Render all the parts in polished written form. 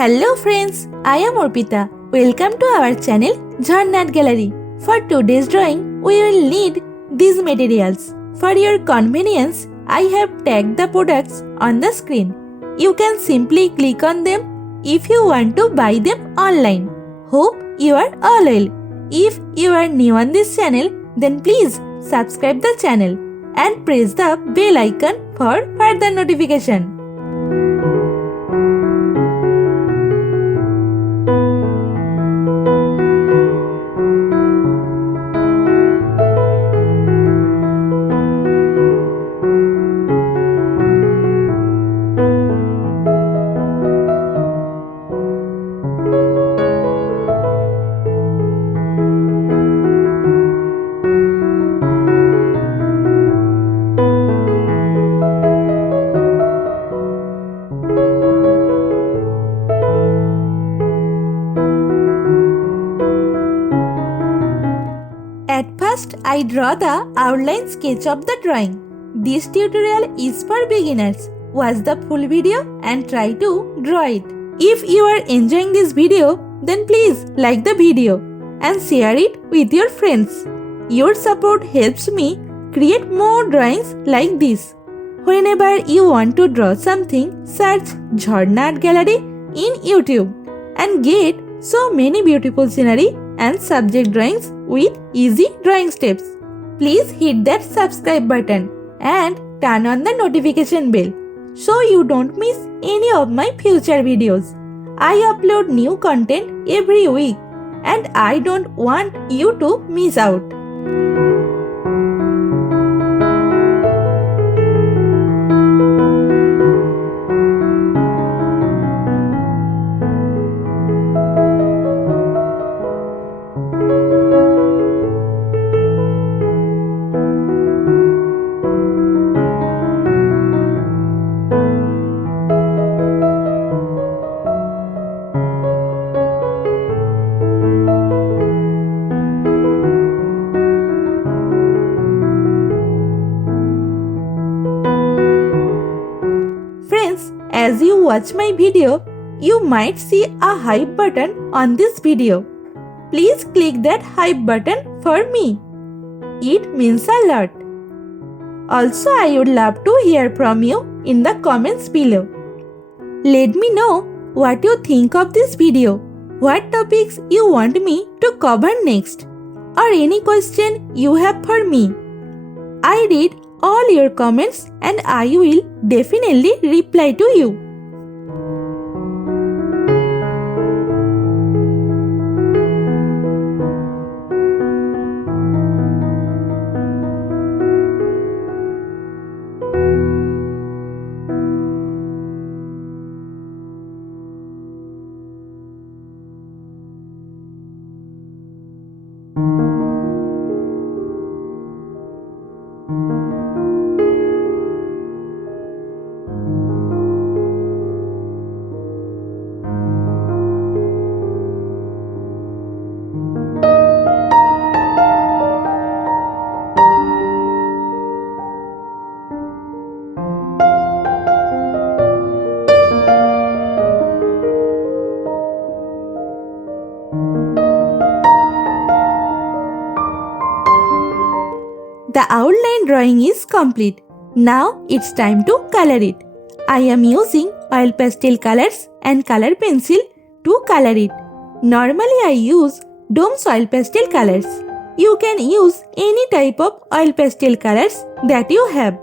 Hello friends, I am Arpita. Welcome to our channel Jharna Gallery. For today's drawing, we will need these materials. For your convenience, I have tagged the products on the screen. You can simply click on them if you want to buy them online. Hope you are all well. If you are new on this channel, then please subscribe the channel and press the bell icon for further notification. At first, I draw the outline sketch of the drawing. This tutorial is for beginners. Watch the full video and try to draw it. If you are enjoying this video, then please like the video and share it with your friends. Your support helps me create more drawings like this. Whenever you want to draw something, search Jharna Gallery in YouTube and get so many beautiful scenery and subject drawings with easy drawing steps. Please hit that subscribe button and turn on the notification bell so you don't miss any of my future videos. I upload new content every week and I don't want you to miss out. Friends, as you watch my video, you might see a hype button on this video. Please click that hype button for me. It means a lot. Also, I would love to hear from you in the comments below. Let me know what you think of this video, what topics you want me to cover next, or any question you have for me. I read all your comments and I will definitely reply to you. The outline drawing is complete. Now it's time to color it. I am using oil pastel colors and color pencil to color it. Normally I use Dome's oil pastel colors. You can use any type of oil pastel colors that you have.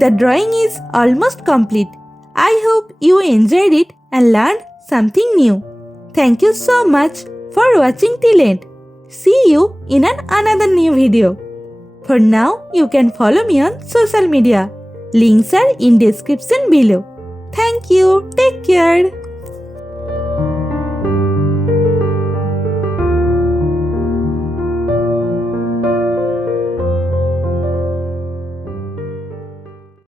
The drawing is almost complete. I hope you enjoyed it and learned something new. Thank you so much for watching till end. See you in another new video. For now, you can follow me on social media. Links are in description below. Thank you. Take care.